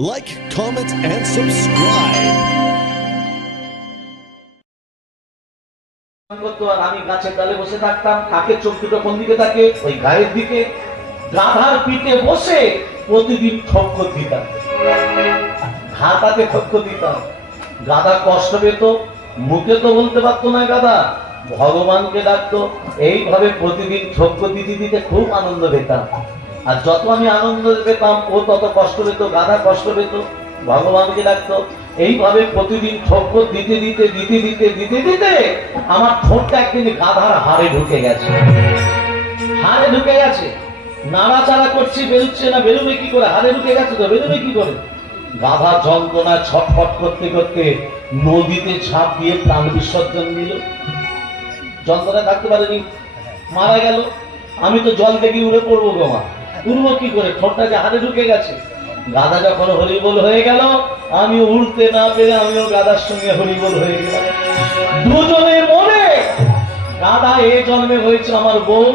Like, comment, and subscribe. আমি গাছের ডালে বসে থাকতাম কাকের চোখ কোন দিকে থাকে? ওই গায়ের দিকে। গাধার পিঠে বসে প্রতিদিন দিতাম। দিতাম। গাধা কষ্ট পেত মুখে তো বলতে পারতো না গাধা। ভগবানকে ডাকতো। এইভাবে প্রতিদিন ঠক্কর দিতে দিতে খুব আনন্দ পেতাম। আর যত আমি আনন্দ পেতাম, ও তত কষ্ট পেত, গাধা কষ্ট পেত, ভগবানকে ডাকতো। এইভাবে প্রতিদিন ঠক্কর দিতে দিতে দিতে দিতে দিতে দিতে আমার ঠোঁটটা একদিন গাধার হাড়ে ঢুকে গেছে। হাড়ে ঢুকে গেছে। নাড়াচাড়া করছি, বেরুচ্ছে না, বেরোবে কি করে? হাড়ে ঢুকে গেছে তো, বেরোবে কি করে? গাধা যন্ত্রণা ছটফট করতে করতে নদীতে ঝাঁপ দিয়ে প্রাণ বিসর্জন দিল। যন্ত্রণা থাকতে পারেনি, মারা গেল। আমি তো জল থেকে উড়ে পড়ব গো উড়বো কি করে? ঠোঁটটা যে হাতে ঢুকে গেছে। গাধা যখন হরিবোল হয়ে গেল আমি উড়তে না পেরে আমিও গাধার সঙ্গে হয়ে গেলাম। মরে! গাধা এ জন্মে হয়েছে আমার বউ,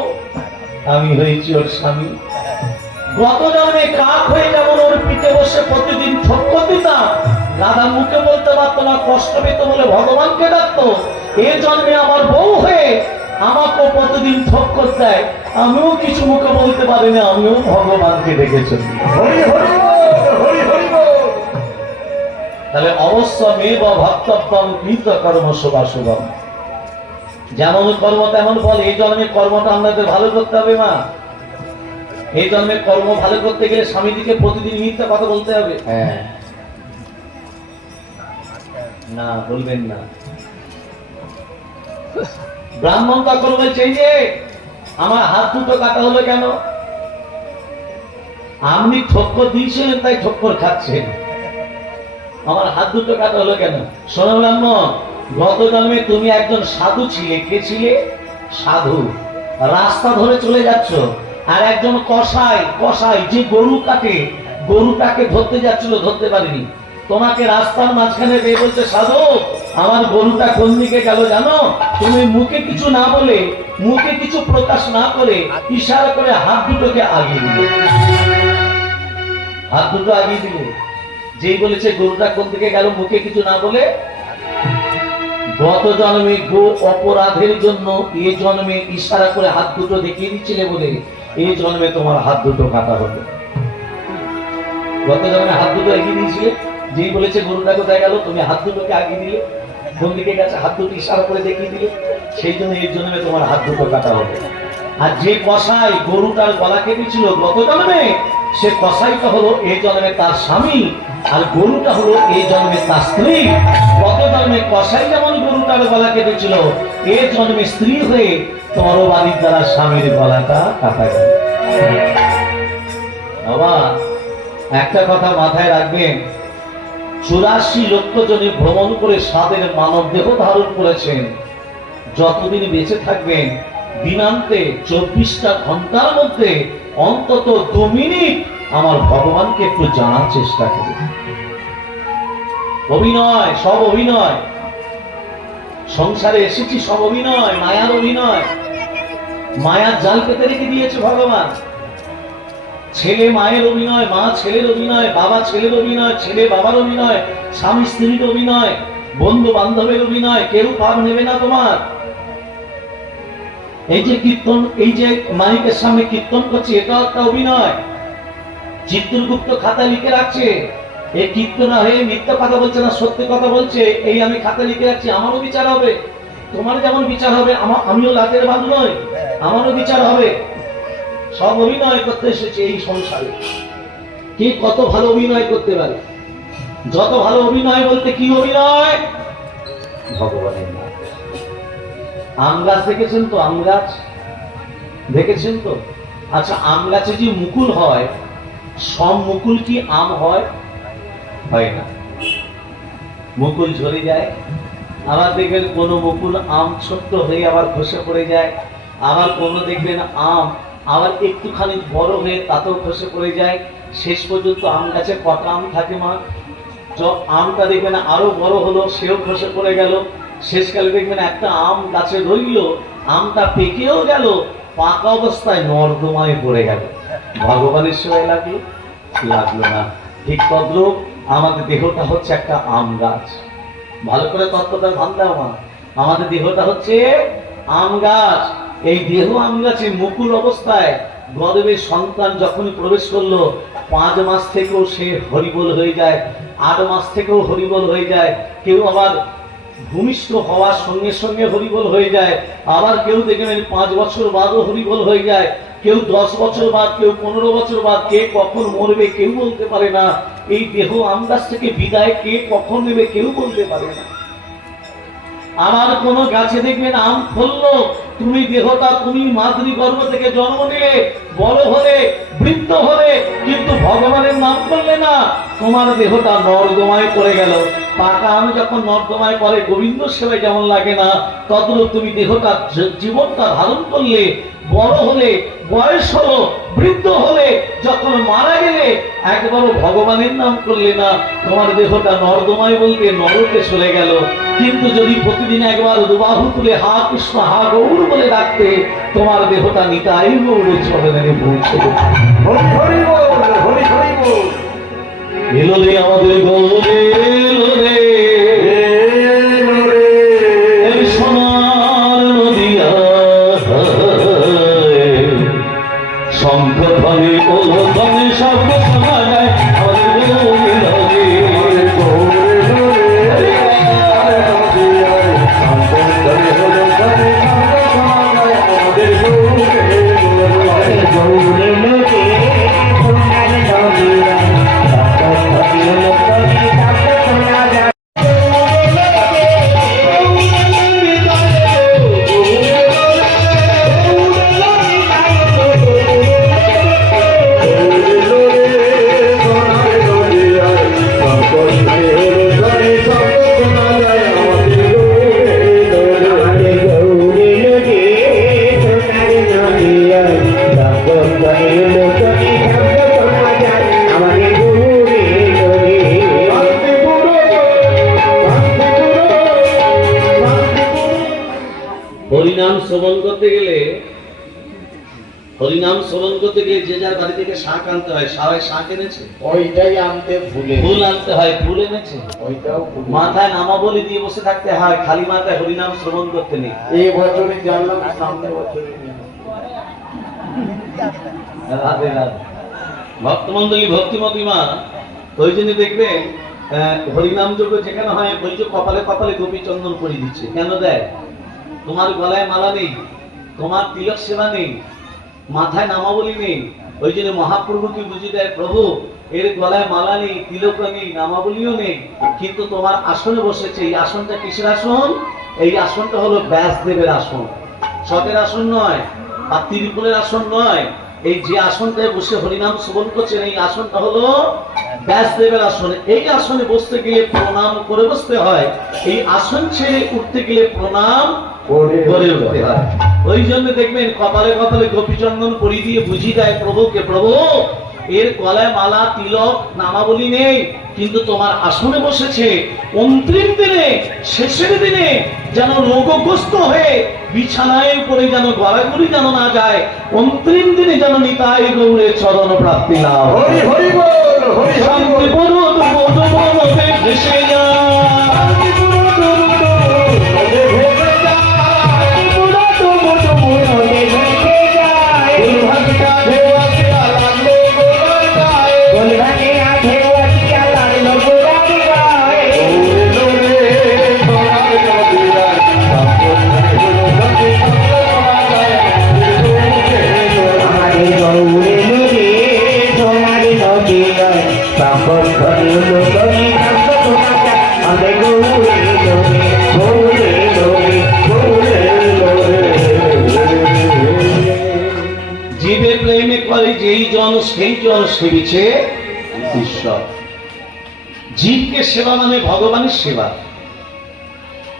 আমি হয়েছি ওর স্বামী। গত জন্মে কাক হয়ে যেমন ওর পিঠে বসে প্রতিদিন ঠক্কর দিতাম গাধা মুখে বলতে পারতো না, কষ্ট পেত বলে ভগবানকে ডাকতো। এ জন্মে আমার বউ হয়ে আমাকে প্রতিদিন ঠক্কর দেয় আমিও কিছু মুখে বলতে পারি না আমিও ভগবানকে বল। তাহলে অবশ্য মেয়ে বা ভক্তব্যম কৃত কর্ম শোভা শুভম। যেমন কর্ম তেমন ফল এই জন্মে কর্মটা আমাদের ভালো করতে হবে মা। এই জন্মে কর্ম ভালো করতে গেলে স্বামীজিকে প্রতিদিন মিথ্যা কথা বলতে হবে। হ্যাঁ। না বলবেন না। ব্রাহ্মণ তখন বলছে যে আমার হাত দুটো কাটা হলো কেন? আপনি ঠক্কর দিয়েছিলেন, তাই ঠক্কর খাচ্ছেন। আমার হাত দুটো কাটা হলো কেন? শোনো ব্রাহ্মণ, গত জন্মে তুমি একজন সাধু ছিলে। কে ছিলে? সাধু। রাস্তা ধরে চলে যাচ্ছ, আর একজন কসাই কসাই, যে গরু কাটে, গরুটাকে ধরতে যাচ্ছিল, ধরতে পারিনি। তোমাকে রাস্তার মাঝখানে বলছে, সাধু আমার গরুটা কোন দিকে গেল জানো? তুমি মুখে কিছু না বলে, মুখে কিছু প্রকাশ না করে ইশারা করে হাত দুটোকে আগিয়ে দিলে। হাত দুটো আগিয়ে দিলে। যেই বলেছে, গরুটা কোন দিকে গেল, মুখে কিছু না বলে? গত জন্মে গো অপরাধের জন্য এ জন্মে ইশারা করে হাত দুটো দেখিয়ে দিচ্ছিলে বলে এই জন্মে তোমার হাত দুটো কাটা হবে গত জন্মে হাত দুটো এগিয়ে দিয়েছিলে। যেই বলেছে, গরুটা কোথায় গেল? তুমি হাত দুটোকে আগিয়ে দিলে। কোন দিকে গেছে হাত দুটো ইশারা করে দেখিয়ে দিলে, সেই জন্য এই জন্মে তোমার হাত দুটো কাটা হবে। আর যে কসাই গরুটার গলা কেটেছিল গত জন্মে সে কসাইটা হলো এই জন্মে তার স্বামী, আর গরুটা হলো এই জন্মে তার স্ত্রী। গত জন্মে কসাই যেমন গরুটার গলা কেটেছিল এই জন্মে স্ত্রী হয়ে তরবারির দ্বারা স্বামীর গলাটা কাটা বাবা, একটা কথা মাথায় রাখবেন চুরাশি লক্ষ জনে ভ্রমণ করে স্বাদের মানব দেহ ধারণ করেছেন। যতদিন বেঁচে থাকবেন দিনান্তে চব্বিশটা ঘণ্টার মধ্যে অন্তত দু মিনিট আমার ভগবানকে একটু জানার চেষ্টা করুন। অভিনয়, সব অভিনয়। সংসারে এসেছি, সব অভিনয়, মায়ার অভিনয়। মায়ার জাল পেতে রেখে দিয়েছে ভগবান। ছেলে মায়ের অভিনয়, মা ছেলের অভিনয়, বাবা ছেলের অভিনয়, ছেলে বাবার অভিনয়, স্বামী স্ত্রীর অভিনয়, বন্ধু বান্ধবের অভিনয়, কেউ পার নেবে না তোমার। এই যে কীর্তন, এই যে মাইকের সামনে কীর্তন করছে এটাও একটা অভিনয়। চিত্রগুপ্ত খাতা লিখে রাখছে। এই কীর্তন হয়ে মিথ্যা কথা বলছে না, সত্যি কথা বলছে, এই আমি খাতায় লিখে রাখছি, আমারও বিচার হবে। তোমার যেমন বিচার হবে আমিও লাটের বাঁধ নয় আমারও বিচার হবে। সব অভিনয় করতে এসেছে এই সংসারে। কে কত ভালো অভিনয় করতে পারে? যত ভালো অভিনয় বলতে কি অভিনয়? ভগবানের নাম। আম গাছ দেখেছেন তো? আম গাছ দেখেছেন তো? আচ্ছা আম গাছে যে মুকুল হয়, সব মুকুল কি আম হয়? হয় না। মুকুল ঝরে যায়, আবার দেখবেন কোনো মুকুল আম ছোট্ট হয়ে আবার খসে পড়ে যায়, আবার কোনো দেখবেন আম আবার একটুখানি বড় হয়ে তাতেও খসে পড়ে যায়। শেষ পর্যন্ত আম গাছে কটা আম থাকে মা? আমটা দেখবেন আরও বড় হলো, সেও খসে পড়ে গেল। শেষকালে দেখবেন একটা আম গাছে ধরল, আমটা পেকেও গেল, পাকা অবস্থায় নর্দমায় পড়ে গেল। ভগবানের সময় লাগল? লাগল না। ঠিক তদ্রুপ আমাদের দেহটা হচ্ছে একটা আম গাছ। ভালো করে তত্ত্বটা ধান দাও মা। আমাদের দেহটা হচ্ছে আম গাছ। এই দেহ আম গাছে মুকুল অবস্থায় গর্বে সন্তান যখনই প্রবেশ করল, পাঁচ মাস থেকেও সে হরিবল হয়ে যায়, আট মাস থেকেও হরিবল হয়ে যায়, কেউ আবার ভূমিষ্ঠ হওয়ার সঙ্গে সঙ্গে হরিবল হয়ে যায়, আবার কেউ দেখবেন পাঁচ বছর বাদও হরিবল হয়ে যায়, কেউ দশ বছর বাদ, কেউ পনেরো বছর বাদ, কে কখন মরবে কেউ বলতে পারে না। এই দেহ আমদাস থেকে বিদায় কে কখন নেবে কেউ বলতে পারে না। আমার কোন গাছে দেখবেন আম ফললো। তুমি দেহটা তুমি মাতৃ গর্ভ থেকে জন্ম নিলে, বড় হলে, বৃদ্ধ হলে, কিন্তু ভগবানের নাম করলে না, তোমার দেহটা নর্দমায় পড়ে গেল। পাকা আমি যখন নর্দমায় পড়ে, গোবিন্দ সেবায় যেমন লাগে না, তদ্রূপ তুমি দেহটা জীবনটা ধারণ করলে, বড় হলে বয়স হলো বৃদ্ধ হলে যখন মারা গেলে একবারও ভগবানের নাম করলে না তোমার দেহটা নর্দমায় বলতে নরকে চলে গেল। কিন্তু যদি প্রতিদিন একবার দুবাহু তুলে হা কৃষ্ণ হা গৌর বলে ডাকতে তোমার দেহটা নিতাই গৌরের চরণে পৌঁছে এলো আমাদের গৌরে Allah'ım থেকে শাক আনতে হয় শাক এনেছে? ওইটাই আনতে ভুলে ফুল আনতে হয় ফুল এনেছে? ওইটাও মাথায় নামাবলি দিয়ে বসে থাকতে হয় খালি মাথায় হরিনাম শ্রবণ করতে নেই। এই বছরে জানলাম সামনে বছরে রাধে রাধে। ভক্তমন্ডলী ভক্তিমতী মা ওই জন্য দেখবেন হরিনাম যোগ্য যেখানে হয় ওই যে কপালে কপালে গোপী চন্দন করে দিচ্ছে। কেন দেয়? তোমার গলায় মালা নেই তোমার তিলক সেবা নেই মাথায় নামাবলি নেই ওই জন্য মহাপ্রভু কি বুঝি দেয়, প্রভু, এর গলায় মালা নেই তিলক নেই, নামাবলিও নেই, কিন্তু তোমার আসনে বসেছে, এই আসনটা কিসের আসন? এই আসনটা হলো ব্যাসদেবের আসন। সতের আসন নয়, আর ত্রিপুরের আসন নয়, এই যে আসনটায় বসে হরিনাম শ্রবণ করছেন, এই আসনটা হলো ব্যাসদেবের আসন। এই আসনে বসতে গেলে প্রণাম করে বসতে হয়, এই আসন ছেড়ে উঠতে গেলে প্রণাম উঠতে হয়। ওই জন্য দেখবেন কপালে কপালে গোপীচন্দন পরি দিয়ে বুঝি দেয় প্রভুকে প্রভু? এর গলায় মালা তিলক নামাবলী নেই। কিন্তু তোমার আসনে বসেছে। অন্তিম দিনে শেষের দিনে যেন রোগগ্রস্ত হয়ে বিছানায় পড়ে যেন গড়াগড়ি যেন না যায় অন্তিম দিনে যেন নিতাই গৌরের চরণ প্রাপ্তি হয়। হরি হরি হরি শান্তি বল ভেসে সেবা।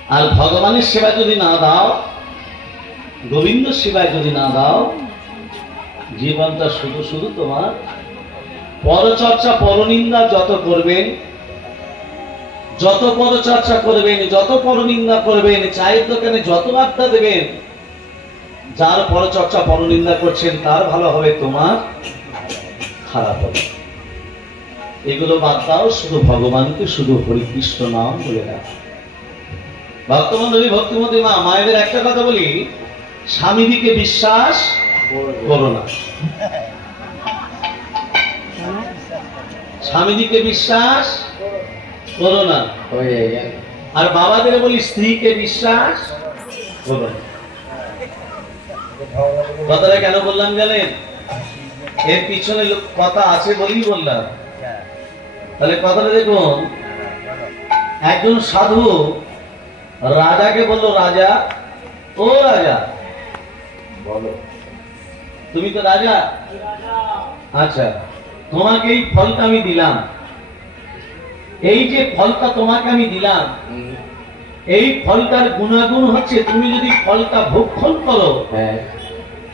আর ভগবানের সেবা যদি না দাও, গোবিন্দ সেবায় যদি না দাও, জীবনটা শুধু শুধু তোমার পরচর্চা, পরনিন্দা যত করবেন, যত পরচর্চা করবেন, যত পরনিন্দা করবেন, চায়ের দোকানে যত বার্তা দেবেন, যার পরচর্চা, পরনিন্দা করছেন, তার ভালো হবে তোমার, খারাপ হবে। এগুলো বাদ দাও, শুধু ভগবানকে, শুধু হরিকৃষ্ণ নাম বলে রাখ ভক্তমন্ডলী ভক্তিমতী মা, মায়েদের একটা কথা বলি স্বামীদিকে বিশ্বাস করো না। স্বামীদিকে বিশ্বাস করো না। আর বাবাদের বলি, স্ত্রীকে বিশ্বাস করো কথাটা কেন বললাম জানেন? এর পিছনে কথা আছে বলেই বললাম। তাহলে কথাটা দেখুন। একজন সাধু রাজাকে বলল রাজা ও রাজা বলো তুমি তো রাজা? আচ্ছা তোমাকে এই ফলটা আমি দিলাম। এই যে ফলটা তোমাকে আমি দিলাম এই ফলটার গুণাগুণ হচ্ছে তুমি যদি ফলটা ভক্ষণ করো হ্যাঁ।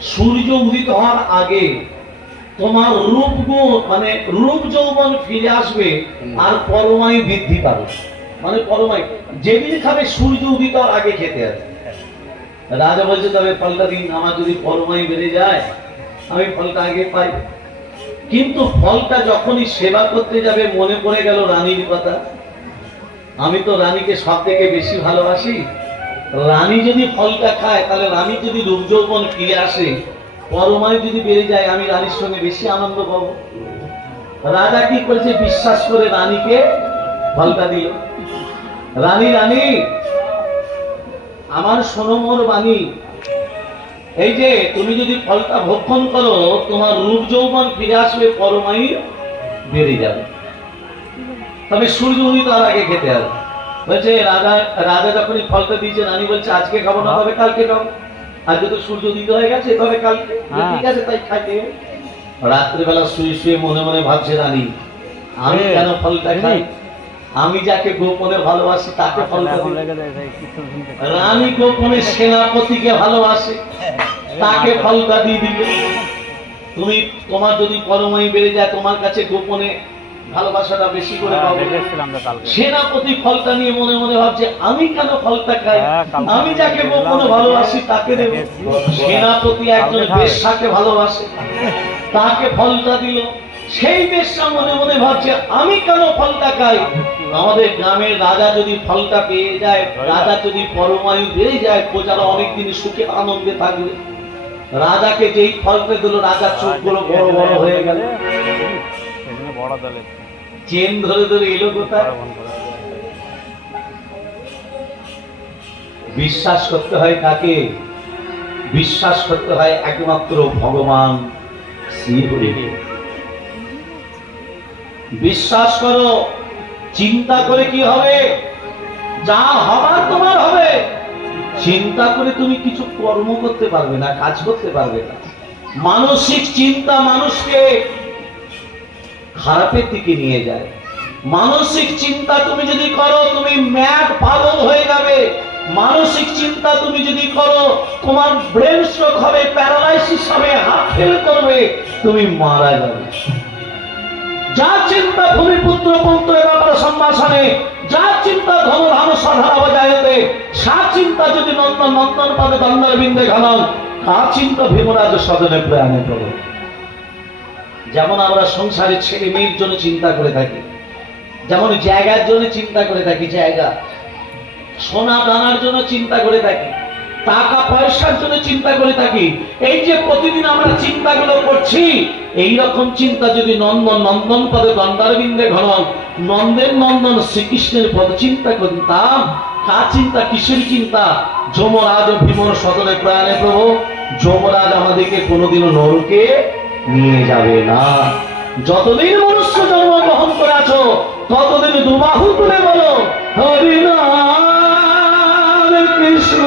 সূর্য উদিত হওয়ার আগে তোমার রূপ গুণ মানে রূপ যৌবন ফিরে আসবে। আর পরমায়ু বৃদ্ধি পাবে। মানে পরমায়ু যেদিন খাবে সূর্য উদিত আগে খেতে আছে রাজা বলছে তবে ফলটা দিন আমার যদি পরমায়ু বেড়ে যায় আমি ফলটা আগে পাই। কিন্তু ফলটা যখনই সেবা করতে যাবে মনে পড়ে গেল রানীর কথা। আমি তো রানীকে সব থেকে বেশি ভালোবাসি। রানী যদি ফলটা খায় তাহলে রানী যদি রূপ যৌবন ফিরে আসে পরমায়ু যদি বেড়ে যায়, আমি রানীর সঙ্গে বেশি আনন্দ পাবো। রাজা কি করেছে? বিশ্বাস করে রানীকে ফলটা দিল। রানী রানী, আমার সোনমোর বাণী, এই যে তুমি যদি ফলটা ভক্ষণ করো, তোমার রূপ যৌবন ফিরে আসবে পরমায়ু বেড়ে যাবে। তবে সূর্য উদিত হওয়ার আগে খেতে হবে। বলছে, রাজা রাজা যখন ফলটা দিয়েছে, রানী বলছে, আজকে খাব না হবে কালকে খাব। আজকে তো সূর্য উদিত হয়ে গেছে তবে কালকে। হ্যাঁ। ঠিক আছে তাই খাইতে রাত্রিবেলা শুয়ে শুয়ে মনে মনে ভাবছে রানী আমি কেন ফলটা খাই? আমি যাকে গোপনে ভালোবাসি তাকে ফলটা কীর্তন শুনতে। রানী গোপনে সেনাপতিকে ভালোবাসে তাকে ফলটা দিয়ে দিল তুমি তোমার যদি পরমাই বেড়ে যায় তোমার কাছে গোপনে ভালোবাসাটা বেশি করে হ্যাঁ। সেনাপতি ফলটা নিয়ে মনে মনে ভাবছে আমি কেন ফলটা খাই? হ্যাঁ, আমি যাকে দেখলাম, ভালোবাসি তাকে দেব। সেনাপতি একজন। বেশ্যাকে ভালোবাসে। তাকে ফলটা দিল। সেই বেশ্যা মনে মনে ভাবছে আমি কেন ফলটা খাই? আমাদের গ্রামের রাজা যদি ফলটা পেয়ে যায় রাজা যদি পরমায়ু বেড়ে যায় প্রজারা অনেকদিন সুখে আনন্দে থাকবে। রাজাকে যেই ফলটা দিল রাজা চোখগুলো বড় বড় হয়ে গেল। বড় দলে চেন ধরে ধরে এলো কোথায়? বিশ্বাস করতে হয় কাকে? বিশ্বাস করতে হয় একমাত্র ভগবান শ্রী হরিকে বিশ্বাস করো চিন্তা করে কি হবে? যা হবার তোমার হবে। চিন্তা করে তুমি কিছু কর্ম করতে পারবে না কাজ করতে পারবে না। মানসিক চিন্তা মানুষকে খারাপের দিকে নিয়ে যায়। মানসিক চিন্তা তুমি যদি করো, তুমি ম্যাড পাগল হয়ে যাবে। মানসিক চিন্তা তুমি যদি করো, তোমার ব্রেন স্ট্রোক হবে প্যারালাইসিস হবে হার্ট ফেল করবে, তুমি মারা যাবে। যা চিন্তা ভূমিপুত্র পুত্র পুত্র ব্যাপারে সম্ভাষণে, যা চিন্তা ধন, ধান সাধারা বজায়তে সা চিন্তা যদি নন্দন নন্দন পাবে দণ্ডের বিন্দে ঘানন তা চিন্তা ভীমরাজ সদনে প্রয়াণে করো যেমন আমরা সংসারে ছেলে মেয়ের জন্য চিন্তা করে থাকি, যেমন জায়গার জন্য চিন্তা করে থাকি, জায়গা, সোনা দানার জন্য চিন্তা করে থাকি, টাকা পয়সার জন্য চিন্তা করে থাকি, এই যে প্রতিদিন আমরা চিন্তাগুলো করছি এই রকম চিন্তা যদি নন্দন নন্দন পদে দণ্ডারবিন্দে ঘনন, নন্দের নন্দন শ্রীকৃষ্ণের পদ চিন্তা করতাম কা চিন্তা, কিসের চিন্তা? যমরাজ ভীমর সদনে প্রয়াণে প্রভু, যমরাজ আমাদেরকে কোনোদিনও নরকে নিয়ে যাবে না। যতদিন মনুষ্য জন্ম গ্রহণ করে আছো, ততদিন দুবাহু তুলে বলো, হরিনাম কৃষ্ণ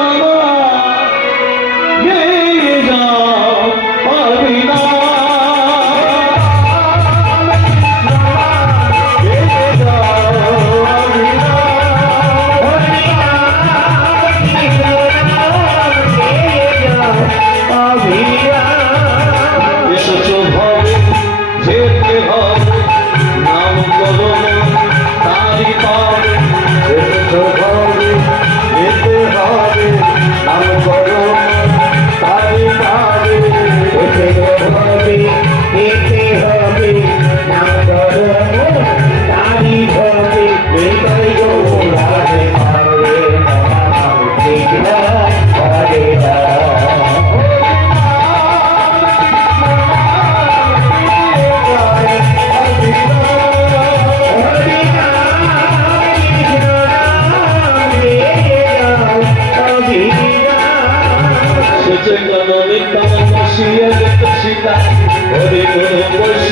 Rodrigo, depois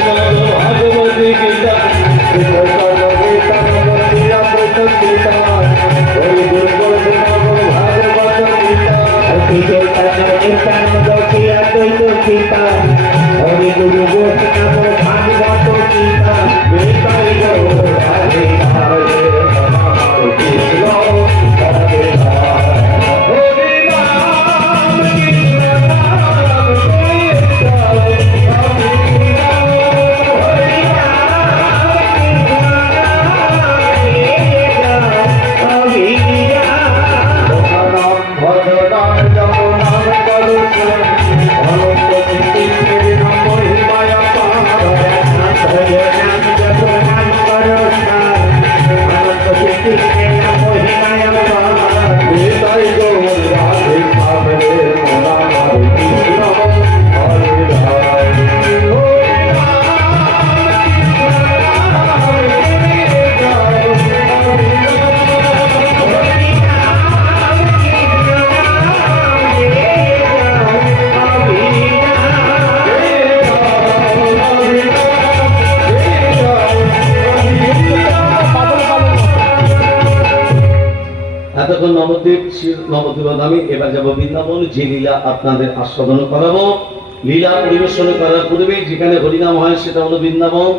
যে লীলা আপনাদের আস্বাদন করাবো, লীলা পরিবেশন করার পূর্বে যেখানে হরিনাম হয় সেটা হলো বৃন্দাবন।